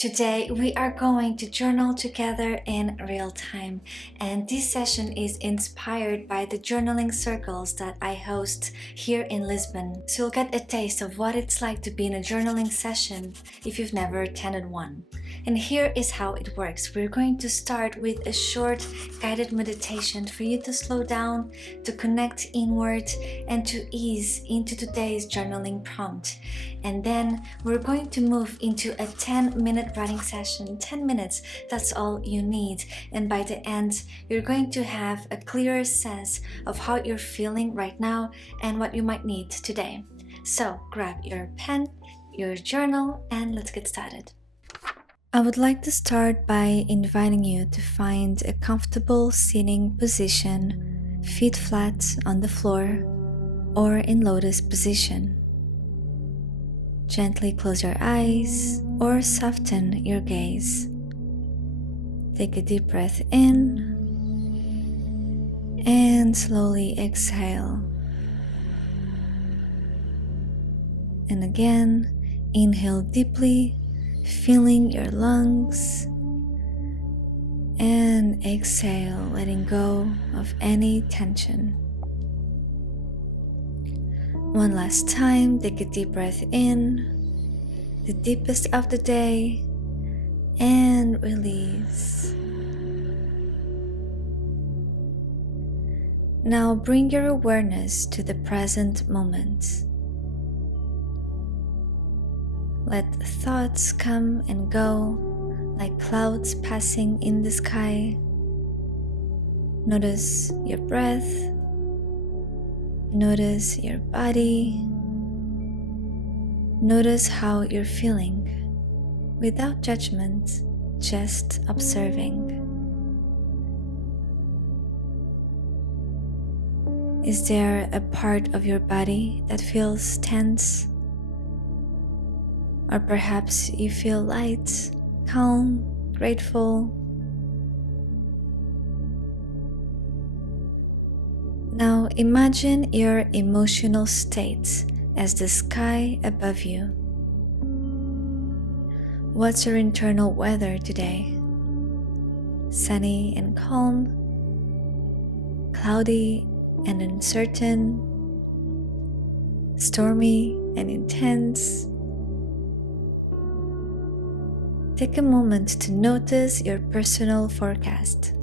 Today, we are going to journal together in real time, and this session is inspired by the journaling circles that I host here in Lisbon. So you'll get a taste of what it's like to be in a journaling session if you've never attended one. And here is how it works. We're going to start with a short guided meditation for you to slow down, to connect inward, and to ease into today's journaling prompt. And then we're going to move into a 10-minute writing session. 10 minutes, that's all you need. And by the end, you're going to have a clearer sense of how you're feeling right now and what you might need today. So grab your pen, your journal, and let's get started. I would like to start by inviting you to find a comfortable sitting position, feet flat on the floor or in lotus position. Gently close your eyes or soften your gaze. Take a deep breath in and slowly exhale. And again, inhale deeply, filling your lungs, and exhale, letting go of any tension. One last time, take a deep breath in, the deepest of the day, and release. Now bring your awareness to the present moment. Let thoughts come and go like clouds passing in the sky. Notice your breath. Notice your body. Notice how you're feeling without judgment, just observing. Is there a part of your body that feels tense? Or perhaps you feel light, calm, grateful. Now imagine your emotional state as the sky above you. What's your internal weather today? Sunny and calm, cloudy and uncertain, stormy and intense. Take a moment to notice your personal forecast.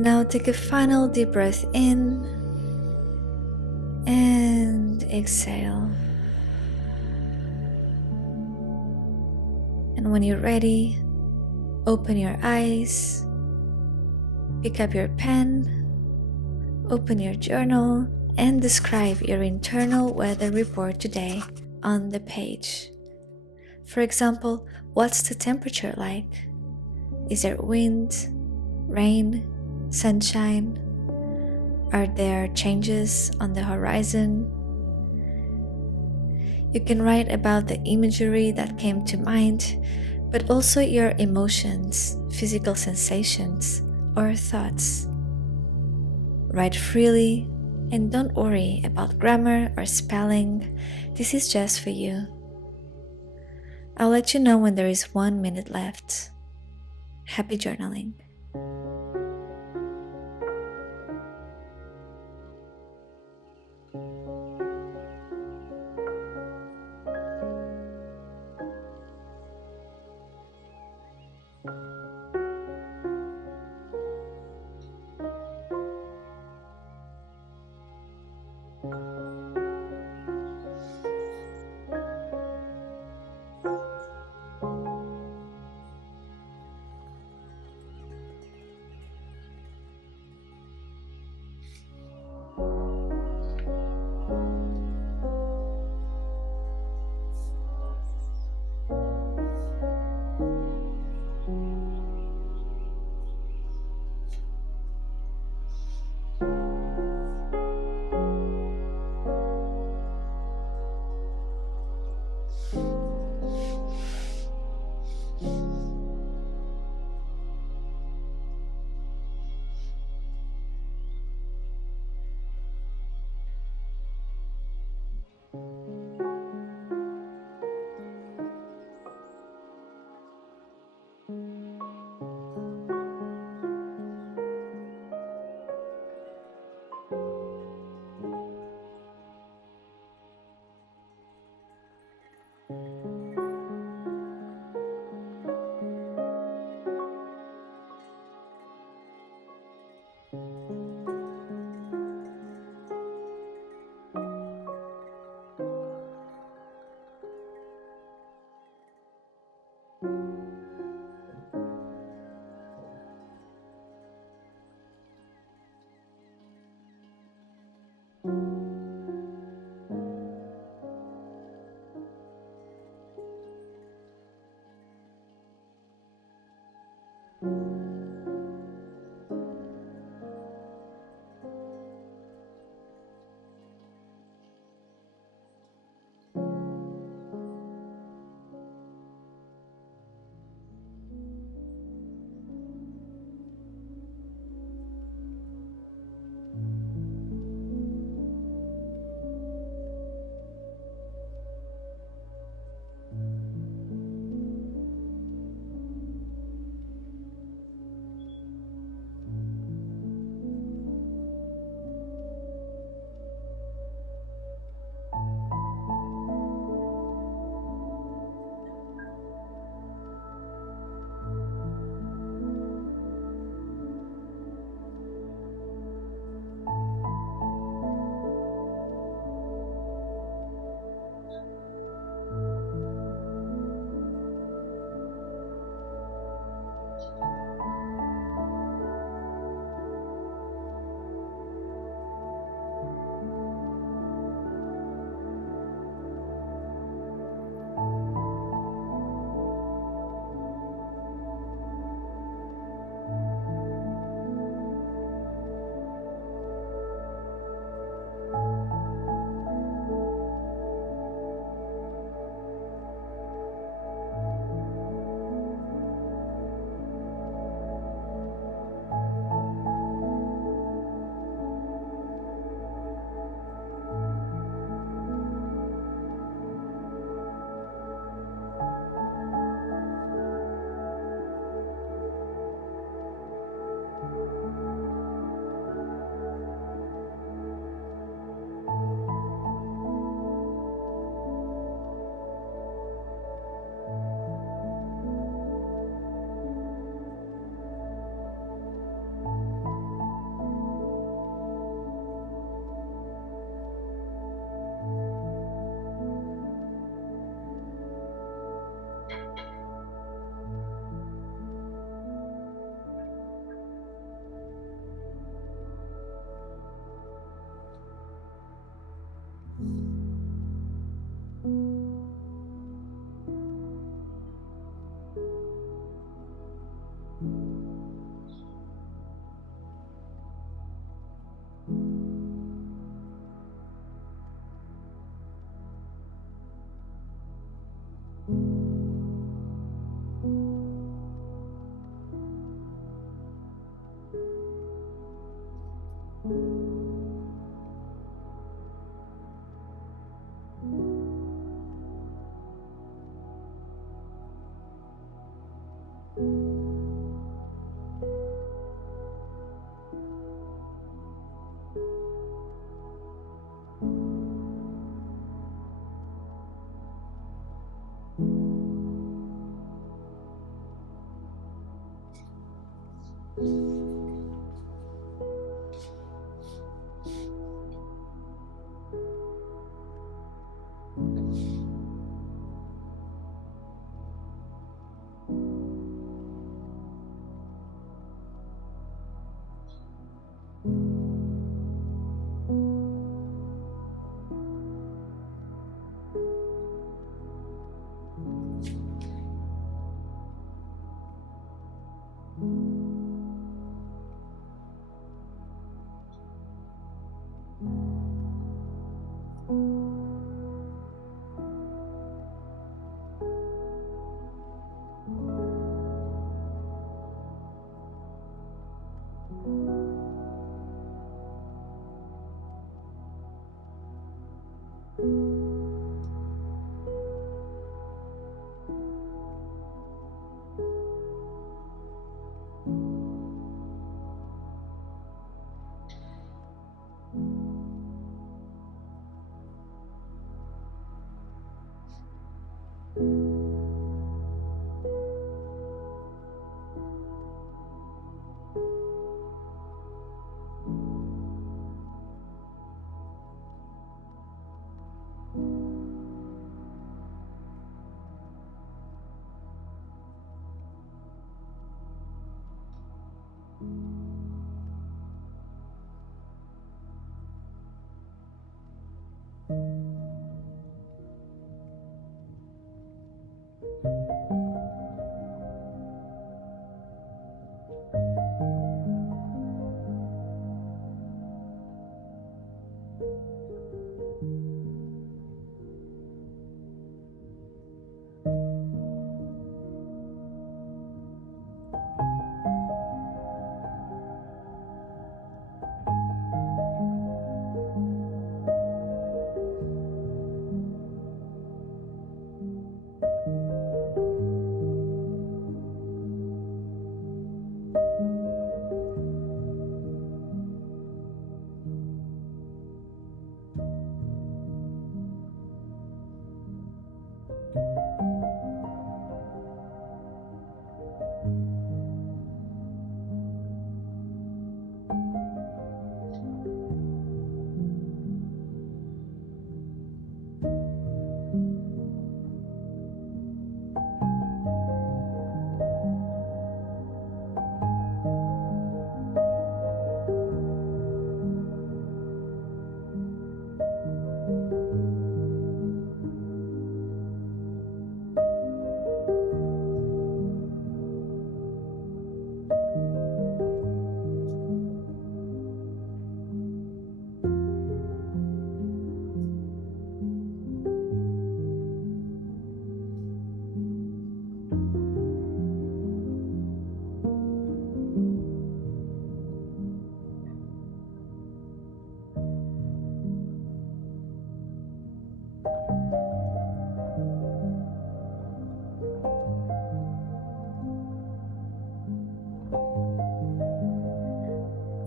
Now take a final deep breath in and exhale. And when you're ready, open your eyes, pick up your pen, open your journal, and describe your internal weather report today on the page. For example, what's the temperature like? Is there wind, rain, sunshine? Are there changes on the horizon? You can write about the imagery that came to mind, but also your emotions, physical sensations, or thoughts. Write freely and don't worry about grammar or spelling. This is just for you. I'll let you know when there is 1 minute left. Happy journaling.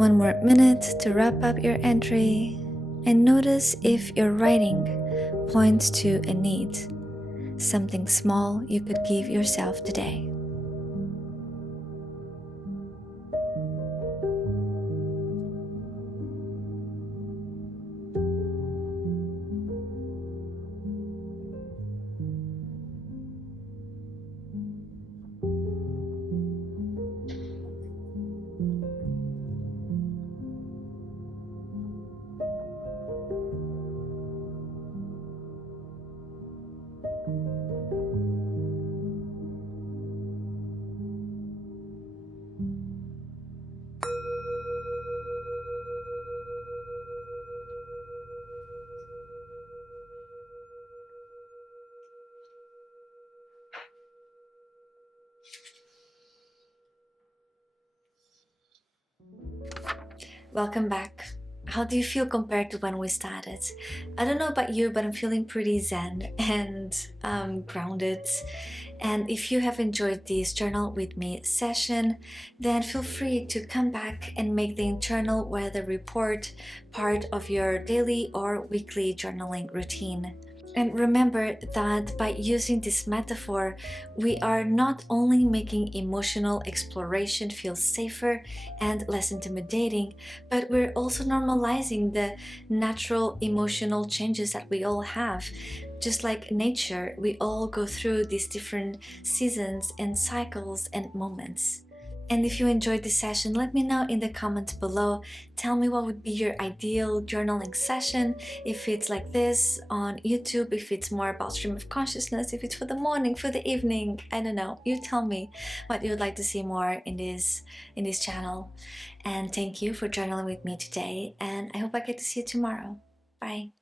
One more minute to wrap up your entry and notice if your writing points to a need, something small you could give yourself today. Welcome back. How do you feel compared to when we started? I don't know about you, but I'm feeling pretty zen and grounded. And if you have enjoyed this journal with me session, then feel free to come back and make the internal weather report part of your daily or weekly journaling routine. And remember that by using this metaphor, we are not only making emotional exploration feel safer and less intimidating, but we're also normalizing the natural emotional changes that we all have. Just like nature, we all go through these different seasons and cycles and moments. And if you enjoyed this session, let me know in the comments below. Tell me what would be your ideal journaling session. If it's like this on YouTube, if it's more about stream of consciousness, if it's for the morning, for the evening, I don't know. You tell me what you would like to see more in this channel. And thank you for journaling with me today. And I hope I get to see you tomorrow. Bye.